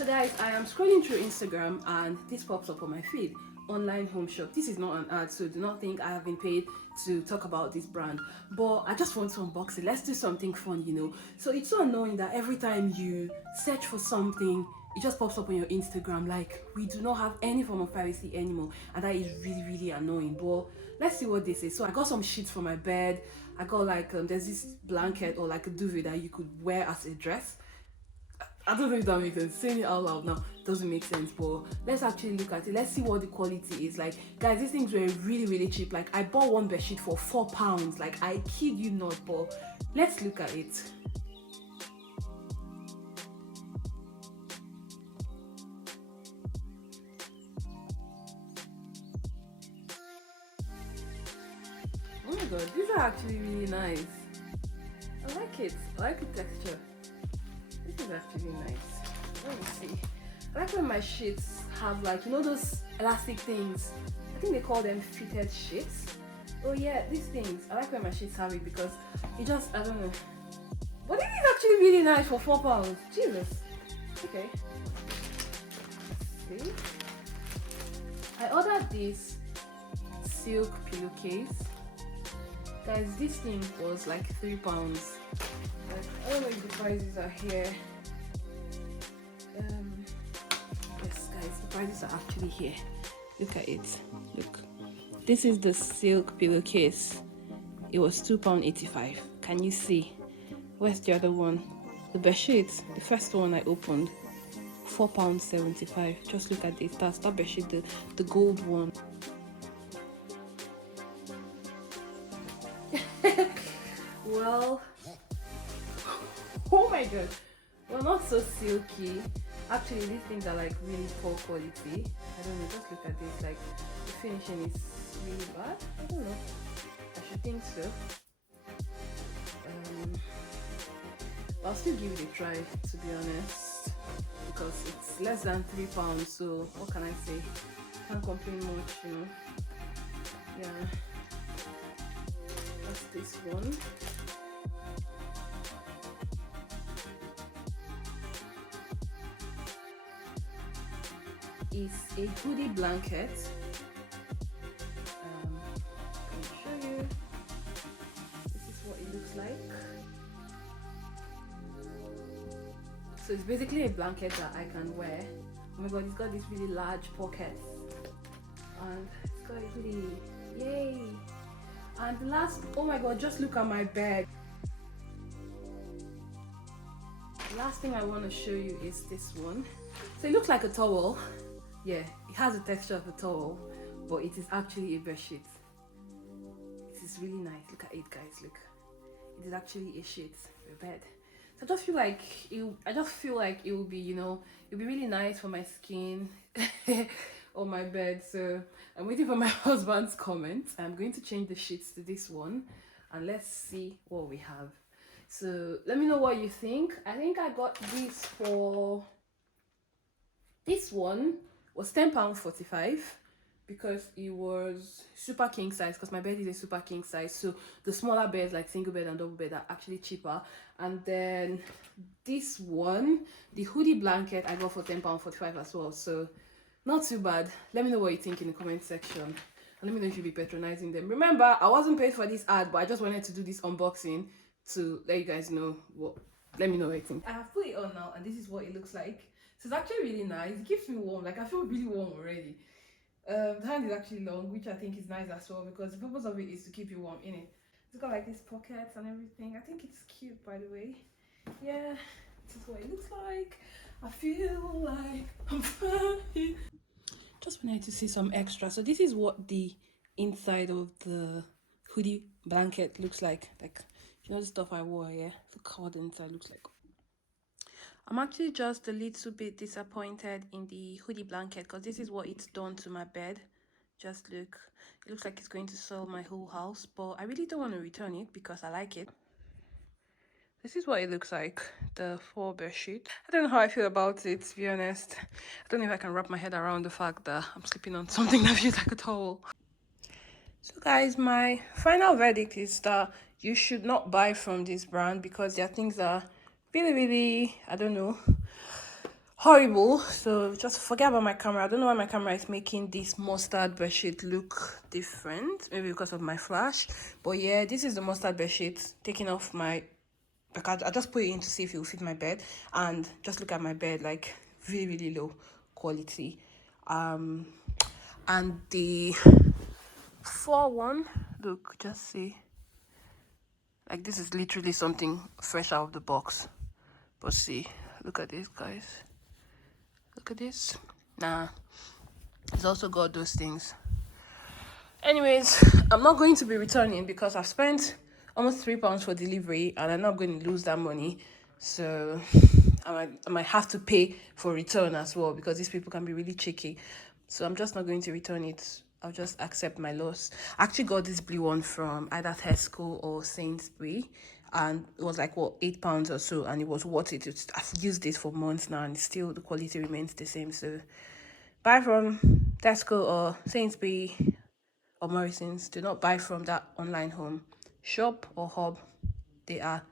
So guys, I am scrolling through Instagram and this pops up on my feed. Online home shop. This is not an ad, so do not think I have been paid to talk about this brand, but I just want to unbox it. Let's do something fun, you know. So it's so annoying that every time you search for something, it just pops up on your Instagram. Like, we do not have any form of privacy anymore, and that is really annoying. But let's see what this is. So I got some sheets for my bed. I got like there's this blanket or like a duvet that you could wear as a dress. I don't know if that makes sense. Saying it out loud now doesn't make sense, but let's actually look at it. Let's see what the quality is like. Guys, these things were really cheap. Like, I bought one bedsheet for £4. Like, I kid you not, but let's look at it. Oh my god, these are actually really nice. I like it. I like the texture. This is actually nice. Let me see. I like when my sheets have, like, you know, those elastic things. I think they call them fitted sheets. Oh yeah, these things. I like when my sheets have it because it just, I don't know. But this is actually really nice for £4. Jesus. Okay. Let's see. I ordered this silk pillowcase. Guys, this thing was like £3. Like, I don't know if the prices are here. Yes guys, the prices are actually here. Look at it. Look, this is the silk pillowcase. It was £2.85. Can you see? Where's the other one? The bedsheet, the first one I opened, £4.75. Just look at this. That's that bedsheet, the gold one. Well, oh my god, well, not so silky. Actually, these things are like really poor quality. I don't know, just look at this. Like, the finishing is really bad. I don't know, I should think so. I'll still give it a try, to be honest, because it's less than £3, so what can I say? Can't complain much, you know. Yeah, that's this one. Is a hoodie blanket. I'll show you. This is what it looks like. So it's basically a blanket that I can wear. Oh my god, it's got these really large pockets, and it's got a hoodie. Yay! And the last, oh my god, just look at my bed. The last thing I want to show you is this one. So it looks like a towel. Yeah, it has the texture of a towel, but it is actually a bedsheet. It is really nice. Look at it, guys. Look, it is actually a sheet, a bed. So I just feel like it will be, you know, it will be really nice for my skin on my bed. So I'm waiting for my husband's comment. I'm going to change the sheets to this one, and let's see what we have. So let me know what you think. I think I got this for, this one was £10.45 because it was super king size, because my bed is a super king size. So the smaller beds like single bed and double bed are actually cheaper. And then this one, the hoodie blanket, I got for £10.45 as well. So not too bad. Let me know what you think in the comment section, and let me know if you'll be patronizing them. Remember, I wasn't paid for this ad, but I just wanted to do this unboxing to let you guys know what. Let me know what you think. I have put it on now, and this is what it looks like. So it's actually really nice. It keeps me warm. Like, I feel really warm already. The hand is actually long, which I think is nice as well, because the purpose of it is to keep you warm in it. It's got like these pockets and everything. I think it's cute, by the way. Yeah, this is what it looks like. I feel like I'm flying. Just wanted to see some extra. So this is what the inside of the hoodie blanket looks like. Like, you know, the stuff I wore, yeah? Look how the inside looks like. I'm actually just a little bit disappointed in the hoodie blanket, because this is what it's done to my bed. Just look, it looks like it's going to soil my whole house, but I really don't want to return it because I like it. This is what it looks like, the 4 bear sheet. I don't know how I feel about it, to be honest. I don't know if I can wrap my head around the fact that I'm sleeping on something that feels like a towel. So guys, my final verdict is that you should not buy from this brand because their things are really, I don't know, horrible. So just forget about my camera. I don't know why my camera is making this mustard bedsheet look different. Maybe because of my flash. But yeah, this is the mustard bedsheet. Taking off my, because I just put it in to see if it will fit my bed, and just look at my bed, like really really low quality. And the 4-1, look, just see, like this is literally something fresh out of the box. But see, look at this, guys. Look at this. Nah, it's also got those things. Anyways, I'm not going to be returning because I've spent almost £3 for delivery, and I'm not going to lose that money. So I might have to pay for return as well, because these people can be really cheeky. So I'm just not going to return it. I'll just accept my loss. I actually got this blue one from either Tesco or Sainsbury, and it was like, what, £8 or so, and it was worth it. I've used it for months now, and still the quality remains the same. So buy from Tesco or Sainsbury or Morrison's. Do not buy from that online home shop or hub. They are